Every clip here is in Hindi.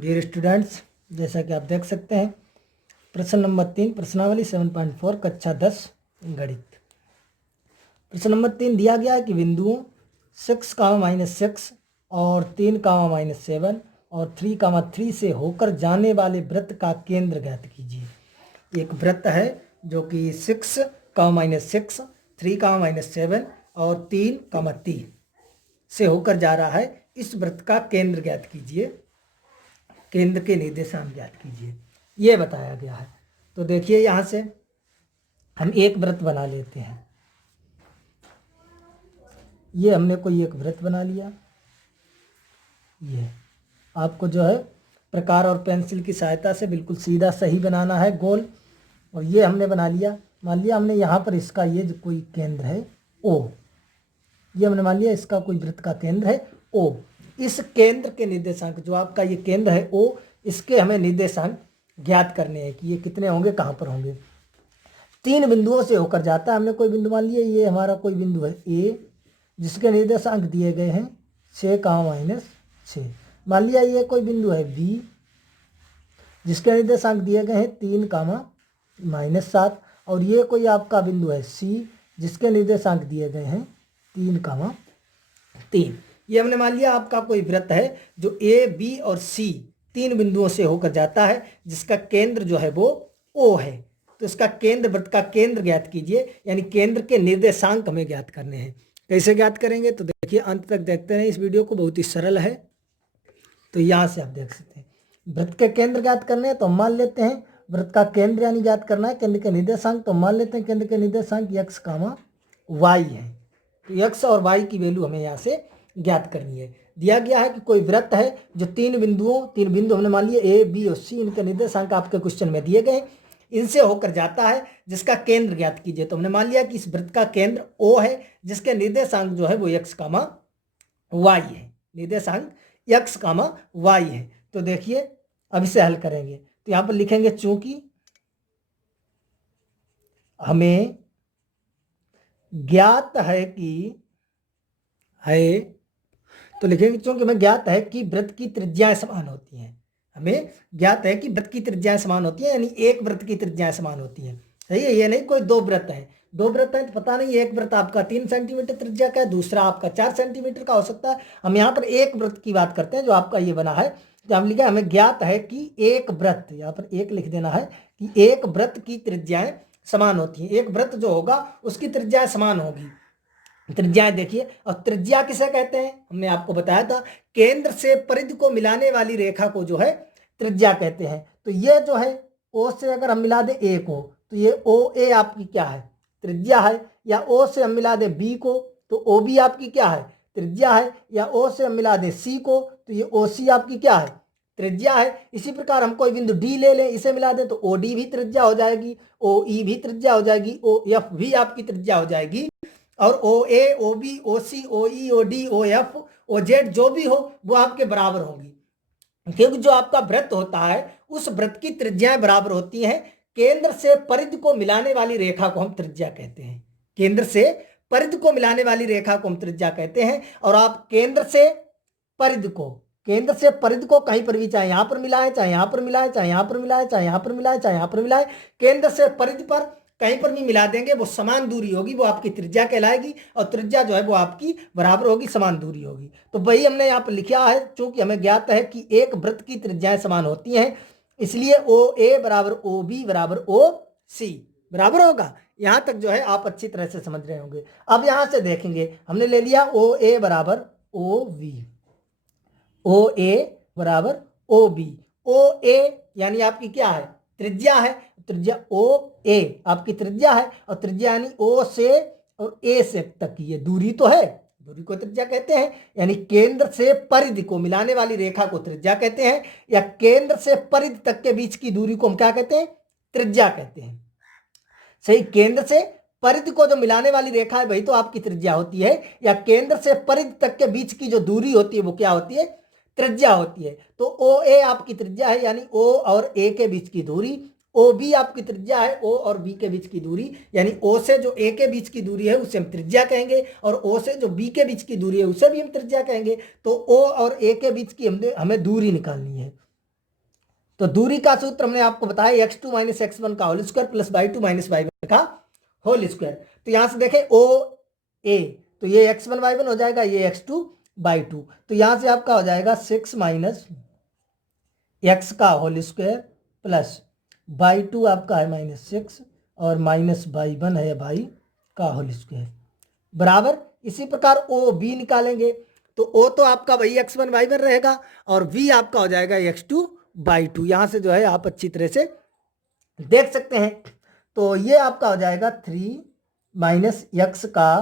डियर स्टूडेंट्स, जैसा कि आप देख सकते हैं प्रश्न नंबर 3 प्रश्नावली 7.4 कक्षा 10 गणित। प्रश्न नंबर 3 दिया गया है कि बिंदुओं 6, -6 और 3, -7 और 3, 3 से होकर जाने वाले वृत्त का केंद्र ज्ञात कीजिए। एक वृत्त है जो कि 6, -6, 3, -7 और 3, 3 से होकर जा रहा है। इस वृत्त का केंद्र ज्ञात कीजिए, केंद्र के निर्देशांक ज्ञात कीजिए, ये बताया गया है। तो देखिए यहाँ से हम एक वृत्त बना लेते हैं। ये हमने कोई एक वृत्त बना लिया। ये आपको जो है प्रकार और पेंसिल की सहायता से बिल्कुल सीधा सही बनाना है, गोल। और ये हमने बना लिया। मान लिया हमने यहाँ पर इसका ये जो कोई केंद्र है ओ, ये हमने मान लिया इसका कोई वृत्त का केंद्र है ओ। इस केंद्र के निर्देशांक जो आपका ये केंद्र है ओ, इसके हमें निर्देशांक ज्ञात करने हैं कि ये कितने होंगे, कहाँ पर होंगे। 3 बिंदुओं से होकर जाता है। हमने कोई बिंदु मान लिया, ये हमारा कोई बिंदु है ए, जिसके निर्देशांक दिए गए हैं 6, -6। मान लिया ये कोई बिंदु है बी, जिसके निर्देशांक दिए गए हैं 3, -7। और ये कोई आपका बिंदु है सी, जिसके निर्देशांक दिए गए हैं 3, 3। ये हमने मान लिया आपका कोई वृत्त है जो ए, बी और सी 3 बिंदुओं से होकर जाता है, जिसका केंद्र जो है वो ओ है। तो इसका केंद्र, वृत्त का केंद्र ज्ञात कीजिए, यानी केंद्र के निर्देशांक हमें ज्ञात करने हैं। कैसे ज्ञात करेंगे तो देखिए अंत तक देखते हैं इस वीडियो को, बहुत ही सरल है। तो यहाँ से आप देख सकते हैं वृत्त के केंद्र ज्ञात करने हैं। तो हम मान लेते हैं वृत्त का केंद्र यानी ज्ञात करना है केंद्र के निर्देशांक। तो मान लेते हैं केंद्र के निर्देशांक x, y है। तो x और y की वैल्यू हमें यहाँ से ज्ञात करनी है। दिया गया है कि कोई वृत्त है जो 3 बिंदु हमने मान लिए ए, बी और सी, इनके निर्देशांक आपके क्वेश्चन में दिए गए, इनसे होकर जाता है, जिसका केंद्र ज्ञात कीजिए। तो हमने मान लिया कि इस वृत्त का केंद्र ओ है, जिसके निर्देशांक जो है वो x, y है। निर्देशांक x, y है। तो देखिए अब इसे हल करेंगे तो यहाँ पर लिखेंगे चूंकि हमें ज्ञात है कि तो लिखेंगे चूंकि हमें ज्ञात है कि वृत्त की त्रिज्याएं समान होती हैं। हमें ज्ञात है कि वृत्त की त्रिज्याएं समान होती हैं, यानी एक वृत्त की त्रिज्याएं समान होती हैं। सही है, ये नहीं कोई 2 वृत्त है। 2 वृत्त है तो पता नहीं एक वृत्त आपका 3 सेंटीमीटर त्रिज्या का है, दूसरा आपका 4 सेंटीमीटर का हो सकता है। हम यहाँ पर एक वृत्त की बात करते हैं जो आपका ये बना है। तो हम लिखा हमें ज्ञात है कि एक वृत्त, यहाँ पर एक लिख देना है कि एक वृत्त की त्रिज्याएं समान होती हैं। एक वृत्त जो होगा उसकी त्रिज्याएं समान होगी। त्रिज्याएं देखिए, और त्रिज्या किसे कहते हैं, हमने आपको बताया था केंद्र से परिधि को मिलाने वाली रेखा को जो है त्रिज्या कहते हैं। तो ये जो है ओ से अगर हम मिला दे ए को, तो ये ओ ए आपकी क्या है, त्रिज्या है। या ओ से हम मिला दे बी को, तो ओ बी आपकी क्या है, त्रिज्या है। या ओ से हम मिला दे सी को, तो ये ओ सी आपकी क्या है, त्रिज्या है। इसी प्रकार हम कोई बिंदु डी ले लें, इसे मिला दें तो ओ डी भी त्रिज्या हो जाएगी, ओ ई भी त्रिज्या हो जाएगी, ओ एफ भी आपकी त्रिज्या हो जाएगी। और O A, O B, O C, O E, O D, O F, O Z जो भी हो वो आपके बराबर होगी, क्योंकि जो आपका वृत्त होता है उस वृत्त की त्रिज्याएं बराबर होती हैं। केंद्र से परिधि को मिलाने वाली रेखा को हम त्रिज्या कहते हैं। केंद्र से परिधि को मिलाने वाली रेखा को हम त्रिज्या कहते हैं। और आप केंद्र से परिधि को कहीं पर भी, चाहे यहाँ पर मिलाएं, चाहे यहाँ पर मिलाएं, चाहे यहाँ पर मिलाएं, चाहे यहाँ पर मिलाएं, चाहे यहाँ पर मिलाएं, केंद्र से परिधि पर कहीं पर भी मिला देंगे, वो समान दूरी होगी, वो आपकी त्रिज्या कहलाएगी। और त्रिज्या जो है वो आपकी बराबर होगी, समान दूरी होगी। तो वही हमने यहाँ पर लिखा है, चूंकि हमें ज्ञात है कि एक वृत्त की त्रिज्याएं समान होती हैं, इसलिए ओ ए बराबर ओ बी बराबर ओ सी बराबर होगा। यहाँ तक जो है आप अच्छी तरह से समझ रहे होंगे। अब यहाँ से देखेंगे, हमने ले लिया ओ ए बराबर ओ बी, ओ ए बराबर ओ बी। ओ ए यानी आपकी क्या है, त्रिज्या है। त्रिज्या ओ ए आपकी त्रिज्या है, और त्रिज्या यानी ओ से और ए से तक की ये दूरी तो है, दूरी को त्रिज्या कहते हैं। यानी केंद्र से परिधि को मिलाने वाली रेखा को त्रिज्या कहते हैं, या केंद्र से परिधि तक के बीच की दूरी को हम क्या कहते हैं, त्रिज्या कहते हैं। सही, केंद्र से परिधि को जो मिलाने वाली रेखा है वही तो आपकी त्रिज्या होती है, या केंद्र से परिधि तक के बीच की जो दूरी होती है वो क्या होती है, त्रिज्या होती है। तो ओ ए आपकी त्रिज्या है, यानी ओ और ए के बीच की दूरी। ओ बी आपकी त्रिज्या है, ओ और बी के बीच की दूरी, यानी ओ से जो ए के बीच की दूरी है उसे हम त्रिज्या कहेंगे, और ओ से जो बी के बीच की दूरी है उसे भी हम त्रिज्या कहेंगे। तो ओ और ए के बीच की हमें दूरी निकालनी है। तो दूरी का सूत्र हमने आपको बताया x2 माइनस x1 का whole square plus y2 minus y1 का होल स्क्वायर। तो यहां से देखें ओ ए, तो ये x1 y1 हो जाएगा, ये x2 y2। तो यहां से आपका हो जाएगा 6 माइनस x का होल स्क्वायर प्लस y2 आपका है -6 और माइनस y1 है y का होल स्क्वायर बराबर। इसी प्रकार ओ बी निकालेंगे, तो ओ तो आपका वही x1 y1 रहेगा और v आपका हो जाएगा x2 y2। यहां से जो है आप अच्छी तरह से देख सकते हैं। तो ये आपका हो जाएगा 3 माइनस x का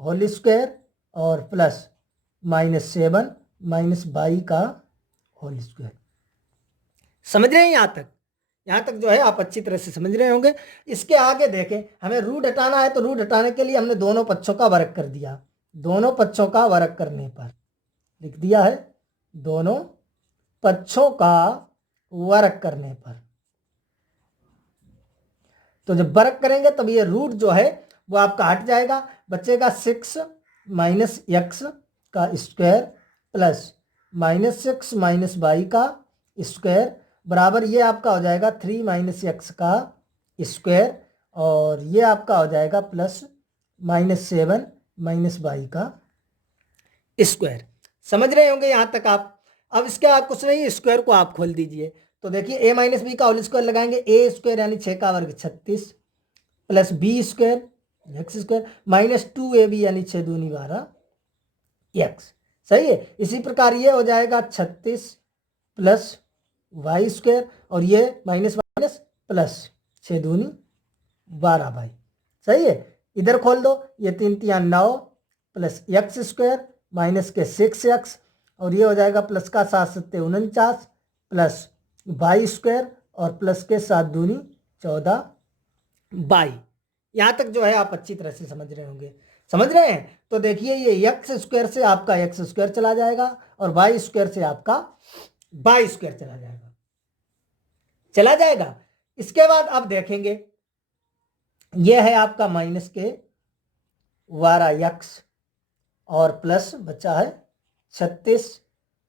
होल स्क्वायर और प्लस -7 माइनस y का होल स्क्वायर। समझ रहे हैं यहां तक? यहां तक जो है आप अच्छी तरह से समझ रहे होंगे। इसके आगे देखें, हमें रूट हटाना है, तो रूट हटाने के लिए हमने दोनों पक्षों का वर्ग कर दिया। दोनों पक्षों का वर्ग करने पर लिख दिया है, दोनों पक्षों का वर्ग करने पर। तो जब वर्ग करेंगे तब ये रूट जो है वो आपका हट जाएगा, बचेगा 6 माइनस x का स्क्वायर प्लस -6 माइनस y का स्क्वायर बराबर ये आपका हो जाएगा 3 माइनस x का स्क्वायर और ये आपका हो जाएगा प्लस -7 माइनस y का स्क्वायर। समझ रहे होंगे यहां तक आप? अब इसके आप कुछ नहीं, स्क्वायर को आप खोल दीजिए। तो देखिए a माइनस बी का होल स्क्वायर लगाएंगे, a स्क्वायर यानी 6 का वर्ग 36 plus B square X square minus 2ab यानी 6 दूनी 12 x। सही है। इसी प्रकार ये हो जाएगा 36 प्लस वाई स्क्वायर और ये माइनस माइनस प्लस 6 दूनी 12 भाई। सही है। इधर खोल दो, ये 3 3 9 प्लस एक्स स्क्वायर माइनस के 6x और ये हो जाएगा प्लस का 7 7 49 प्लस वाई स्क्वायर और प्लस के 7 दूनी 14 बाई। यहां तक जो है आप अच्छी तरह से समझ रहे होंगे। समझ रहे हैं? तो देखिए ये एक्स स्क्वायर से आपका एक्स स्क्वायर चला जाएगा और वाई स्क्वायर से आपका वाई स्क्वायर चला जाएगा। इसके बाद आप देखेंगे ये है आपका माइनस के 12x और प्लस बचा है 36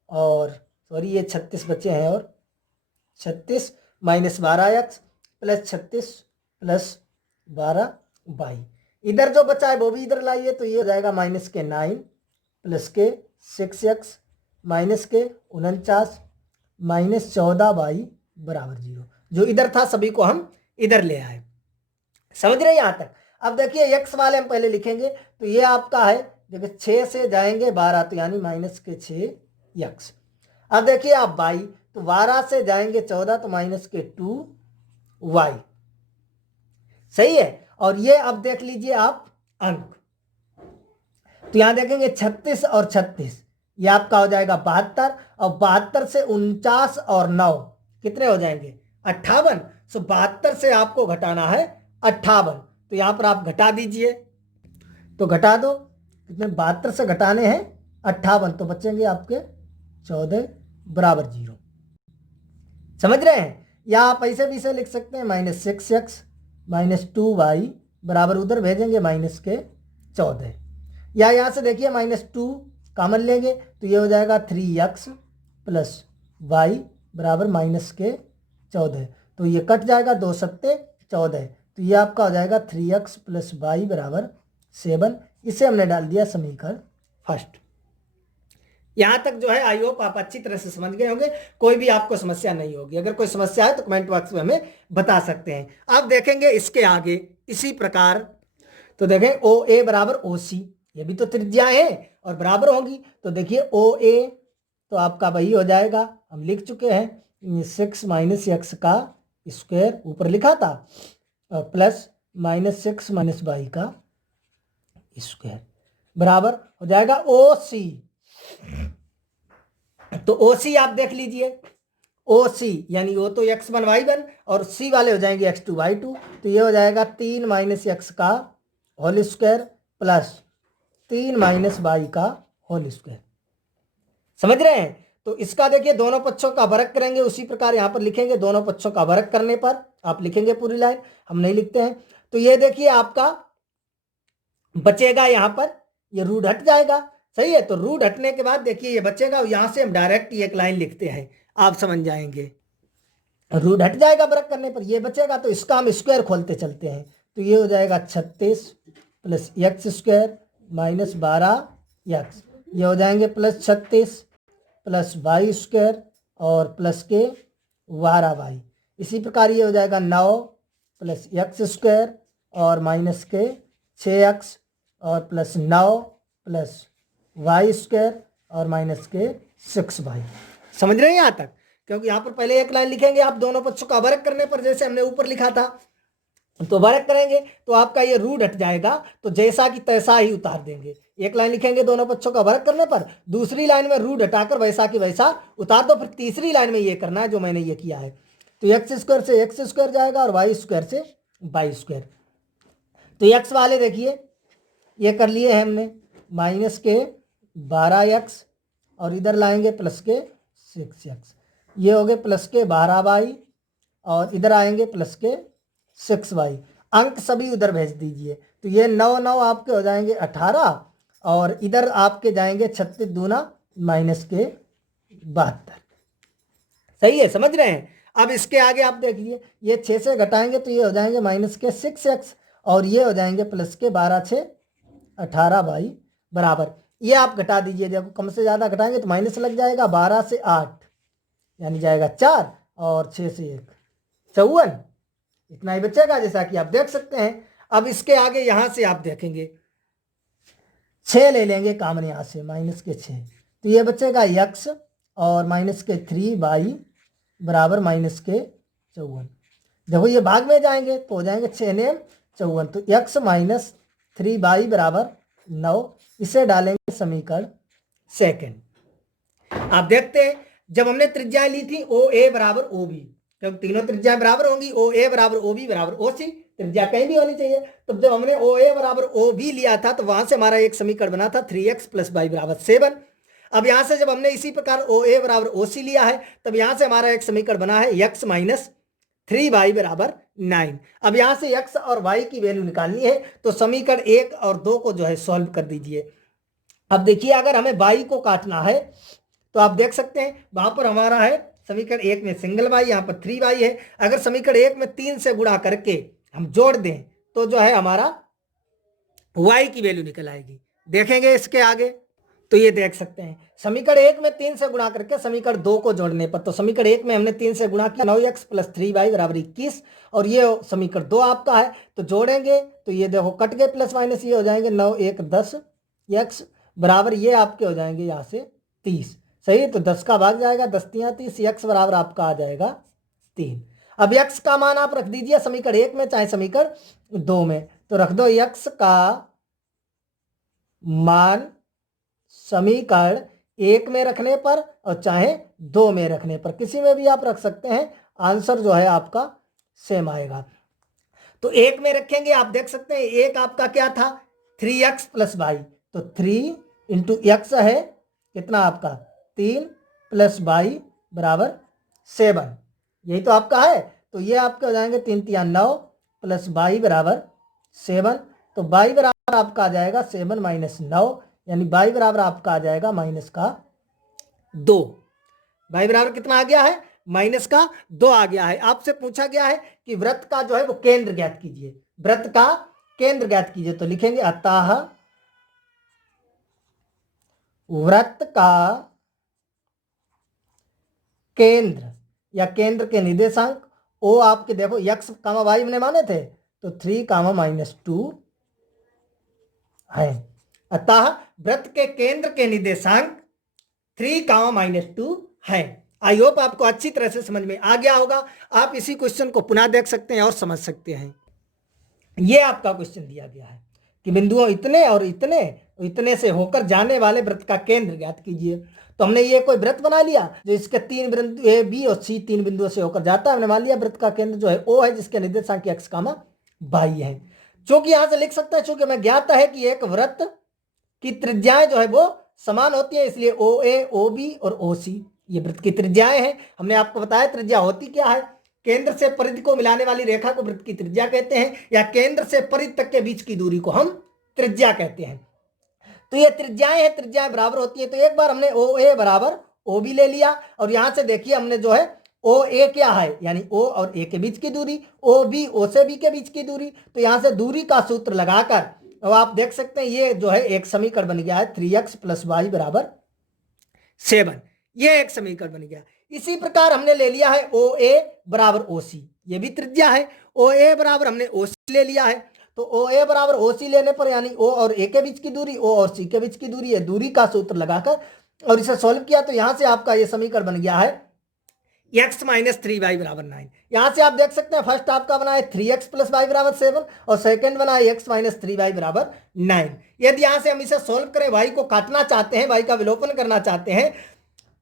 और सॉरी ये 36 बचे हैं और 36 minus 12x plus 36 plus 12 by. इधर जो बचा है वो भी इधर लाइए, तो ये हो जाएगा माइनस के 9 प्लस के 6x माइनस के 49 माइनस 14 बाई बराबर 0। जो इधर था सभी को हम इधर ले आए। समझ रहे हैं यहां तक? अब देखिए x वाले हम पहले लिखेंगे, तो ये आपका है देखिए 6 से जाएंगे 12 तो यानी माइनस के 6x। अब देखिए आप y, तो 12 से जाएंगे 14 तो माइनस के 2y। सही है। और ये अब देख लीजिए आप अंक, तो यहां देखेंगे 36 और 36 ये आपका हो जाएगा 72 और 72 से 49 और 9 कितने हो जाएंगे 58। सो 72 से आपको घटाना है 58, तो यहां पर आप घटा दीजिए, तो घटा दो कितने 72 से घटाने हैं 58 तो बचेंगे आपके 14 बराबर 0। समझ रहे हैं? या आप ऐसे भी से लिख सकते हैं -6x माइनस 2y बराबर उधर भेजेंगे माइनस के 14, या यहाँ से देखिए -2 कॉमन लेंगे तो ये हो जाएगा 3x प्लस y बराबर माइनस के 14, तो ये कट जाएगा 2 सत्ते 14, तो ये आपका हो जाएगा 3x प्लस y बराबर 7। इसे हमने डाल दिया समीकरण फर्स्ट। यहां तक जो है आई होप आप अच्छी तरह से समझ गए होंगे, कोई भी आपको समस्या नहीं होगी। अगर कोई समस्या है तो कमेंट बॉक्स में हमें बता सकते हैं। अब देखेंगे इसके आगे इसी प्रकार, तो देखें ओ ए बराबर ओ सी, ये भी तो त्रिज्या है और बराबर होगी। तो देखिए ओ ए तो आपका वही हो जाएगा, हम लिख चुके हैं 6 माइनस एक्स का स्क्वायर ऊपर लिखा था और प्लस -6 माइनस वाई का स्क्वायर बराबर हो जाएगा ओ सी। तो ओ सी आप देख लीजिए, ओ सी यानी ओ तो x1 y1 और सी वाले हो जाएंगे x2 y2, तो ये हो जाएगा 3 माइनस एक्स का whole square plus 3 minus Y का होल स्क्वायर। समझ रहे हैं? तो इसका देखिए दोनों पक्षों का वर्ग करेंगे, उसी प्रकार यहां पर लिखेंगे दोनों पक्षों का वर्ग करने पर आप लिखेंगे पूरी लाइन, हम नहीं लिखते हैं। तो ये देखिए आपका बचेगा, यहां पर ये रूट हट जाएगा। सही है। तो रूट हटने के बाद देखिए ये बचेगा, यहां से हम डायरेक्ट एक लाइन लिखते हैं, आप समझ जाएंगे। रूट हट जाएगा ब्रक करने पर, ये बचेगा तो इसका हम स्क्वायर खोलते चलते हैं। तो ये हो जाएगा 36 plus x square minus 12x, ये हो जाएंगे प्लस 36 प्लस वाई स्क्वायर और प्लस के 12y। इसी प्रकार ये हो जाएगा 9 प्लस एक्स स्क्वायर और माइनस के 6x और प्लस 9 प्लस वाई स्क्वायर और माइनस के 6y। समझ रहे हैं यहाँ तक? क्योंकि यहाँ पर पहले एक लाइन लिखेंगे आप दोनों पक्षों का वर्ग करने पर, जैसे हमने ऊपर लिखा था, तो वर्ग करेंगे तो आपका ये रूट हट जाएगा, तो जैसा कि तैसा ही उतार देंगे। एक लाइन लिखेंगे दोनों पक्षों का वर्ग करने पर, दूसरी लाइन में रूट हटाकर वैसा कि वैसा उतार दो, फिर तीसरी लाइन में ये करना है जो मैंने ये किया है। तो एक्स स्क्वायर से एक्स स्क्वायर जाएगा और वाई स्क्वायर से वाई स्क्वायर। तो एक्स वाले देखिए ये कर लिए हैं हमने, माइनस के 12x और इधर लाएंगे प्लस के 6x, ये हो गए प्लस के 12y और इधर आएंगे प्लस के 6y। अंक सभी उधर भेज दीजिए, तो ये 9 9 आपके हो जाएंगे 18 और इधर आपके जाएंगे 36 दूना माइनस के 72। सही है, समझ रहे हैं? अब इसके आगे आप देखिए, ये 6 से घटाएंगे तो ये हो जाएंगे माइनस के 6x और ये हो जाएंगे प्लस के 12 6 18y बराबर, ये आप घटा दीजिए, जब कम से ज़्यादा घटाएंगे तो माइनस लग जाएगा। 12 से 8 यानी जाएगा 4 और 6 से 1 54, इतना ही बचेगा जैसा कि आप देख सकते हैं। अब इसके आगे यहाँ से आप देखेंगे 6 ले लेंगे कामन यहाँ से, माइनस के 6, तो ये बचेगा x और माइनस के 3y बराबर माइनस के 54। देखो ये भाग में जाएंगे तो हो जाएंगे 6 ने 54, तो x माइनस 3y बराबर 9, इसे डालेंगे समीकरण सेकंड। आप देखते हैं जब हमने त्रिज्याएं ली थी ओ ए बराबर ओ बी, क्योंकि तीनों त्रिज्याएं बराबर होंगी, ओ ए बराबर ओ बी बराबर ओ सी, त्रिज्या कहीं भी होनी चाहिए। तो जब हमने ओ ए बराबर ओ बी लिया था तो वहां से हमारा एक समीकरण बना था 3x प्लस वाई बराबर 7। अब यहां से जब हमने इसी प्रकार ओ ए बराबर ओ सी लिया है तब यहां से हमारा एक समीकरण बना है x माइनस 3y बराबर 9। अब यहां से x और y की वैल्यू निकालनी है, तो समीकरण 1 और 2 को जो है सॉल्व कर दीजिए। अब देखिए अगर हमें y को काटना है तो आप देख सकते हैं वहां पर हमारा है समीकरण 1 में सिंगल y, यहाँ पर 3y है। अगर समीकरण 1 में 3 से गुणा करके हम जोड़ दें तो जो है हमारा y की वैल्यू निकल आएगी। देखेंगे इसके आगे तो ये देख सकते हैं समीकरण 1 में 3 से गुणा करके समीकरण 2 को जोड़ने पर, तो समीकरण 1 में हमने 3 से गुणा किया 9x प्लस 3y बराबर 21 और ये समीकरण 2 आपका है, तो जोड़ेंगे तो ये देखो कट गए प्लस माइनस, ये हो जाएंगे 9 1 10 x बराबर ये आपके हो जाएंगे यहाँ से 30। सही, तो 10 का भाग जाएगा, 10 3 30, x बराबर आपका आ जाएगा 3। अब x का मान आप रख दीजिए समीकरण 1 में चाहे समीकरण 2 में, तो रख दो x का मान समीकरण 1 में रखने पर और चाहे 2 में रखने पर, किसी में भी आप रख सकते हैं, आंसर जो है आपका सेम आएगा। तो 1 में रखेंगे, आप देख सकते हैं 1 आपका क्या था 3x प्लस वाई, तो 3 इंटू एक्स है कितना आपका 3 प्लस वाई बराबर 7, यही तो आपका है। तो ये आपके हो जाएंगे 3 3 9 प्लस वाई बराबर 7, तो वाई बराबर आपका आ जाएगा 7 माइनस 9, यानी वाई बराबर आपका आ जाएगा माइनस का 2। वाई बराबर कितना आ गया है, माइनस का 2 आ गया है। आपसे पूछा गया है कि वृत्त का जो है वो केंद्र ज्ञात कीजिए, वृत्त का केंद्र ज्ञात कीजिए, तो लिखेंगे अतः वृत्त का केंद्र या केंद्र के निर्देशांक ओ आपके देखो x कामा वाई हमने माने थे, तो 3 कामा माइनस 2 है। अतः वृत्त के केंद्र के निर्देशांक 3 कामा माइनस 2 है। आई होप आपको अच्छी तरह से समझ में आ गया होगा। आप इसी क्वेश्चन को पुनः देख सकते हैं और समझ सकते हैं। ये आपका क्वेश्चन दिया गया है कि बिंदुओं इतने और इतने, इतने से होकर जाने वाले वृत्त का केंद्र ज्ञात कीजिए। तो हमने ये कोई वृत्त बना लिया जो इसके 3 बिंदु ए बी और सी 3 बिंदुओं से होकर जाता है। हमने मान लिया वृत्त का केंद्र जो है ओ है, जिसके निर्देशांक x कामा वाई है। चूंकि यहां से लिख सकते हैं, चूंकि हमें ज्ञात है कि एक वृत्त की त्रिज्याएं जो है वो समान होती है, इसलिए ओ ए ओ बी और ओ सी ये वृत्त की त्रिज्याएं हैं। हमने आपको बताया त्रिज्या होती क्या है, केंद्र से परिधि को मिलाने वाली रेखा को वृत्त की त्रिज्या कहते हैं, या केंद्र से परिधि तक के बीच की दूरी को हम त्रिज्या कहते हैं। तो ये त्रिज्याएं हैं, त्रिज्याएं बराबर होती है। तो एक बार हमने ओ ए बराबर ओ बी ले लिया और यहां से देखिए हमने जो है ओ ए क्या है, यानी ओ और ए के बीच की दूरी, ओ बी ओ से बी के बीच की दूरी। तो यहां से दूरी का सूत्र लगाकर अब आप देख सकते हैं ये जो है एक समीकरण बन गया है 3x + y = 7। ये एक समीकरण बन गया। इसी प्रकार हमने ले लिया है ओ ए बराबर ओ सी, ये भी त्रिज्या है। ओ ए बराबर हमने ओ सी ले लिया है, तो ओ ए बराबर ओ सी लेने पर यानी ओ और ए के बीच की दूरी, ओ और सी के बीच की दूरी है, दूरी का सूत्र लगाकर और इसे सॉल्व किया तो यहां से आपका ये समीकरण बन गया है x - 3y = 9। यहां से आप देख सकते हैं फर्स्ट आपका बना है 3x + y = 7 और सेकंड बना है x - 3y = 9। यदि यहां से हम इसे सोल्व करें, y को काटना चाहते हैं, y का विलोपन करना चाहते हैं,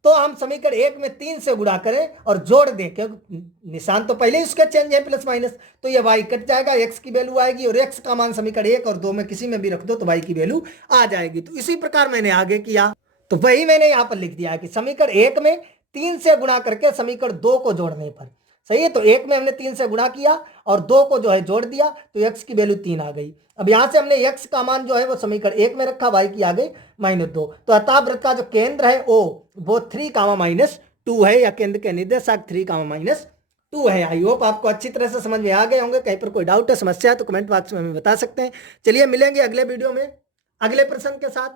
तो हम समीकरण 1 में 3 से गुणा करें और जोड़ दें, क्योंकि निशान तो पहले ही उसका चेंज है प्लस माइनस, तो ये y कट जाएगा, x की वैल्यू आएगी और x का मान समीकरण 1 और 2 में किसी में भी रख दो तो y की वैल्यू आ जाएगी। तो इसी प्रकार मैंने आगे किया, तो वही मैंने यहाँ पर लिख दिया कि समीकरण 1 में 3 से गुणा करके समीकरण 2 को जोड़ने पर, सही है, तो 1 में हमने 3 से गुणा किया और 2 को जो है जोड़ दिया तो x की वैल्यू 3 आ गई। अब यहां से हमने x का मान जो है वो समीकरण 1 में रखा, y की आ गई -2। तो अतः वृत्त का जो केंद्र है ओ वो 3, है, या केंद्र के निर्देशांक 3, -2 है। आई होप आपको अच्छी तरह से समझ में आ गए होंगे। कहीं पर कोई डाउट है, समस्या है तो कमेंट बॉक्स में हमें बता सकते हैं। चलिए मिलेंगे अगले वीडियो में अगले प्रश्न के साथ।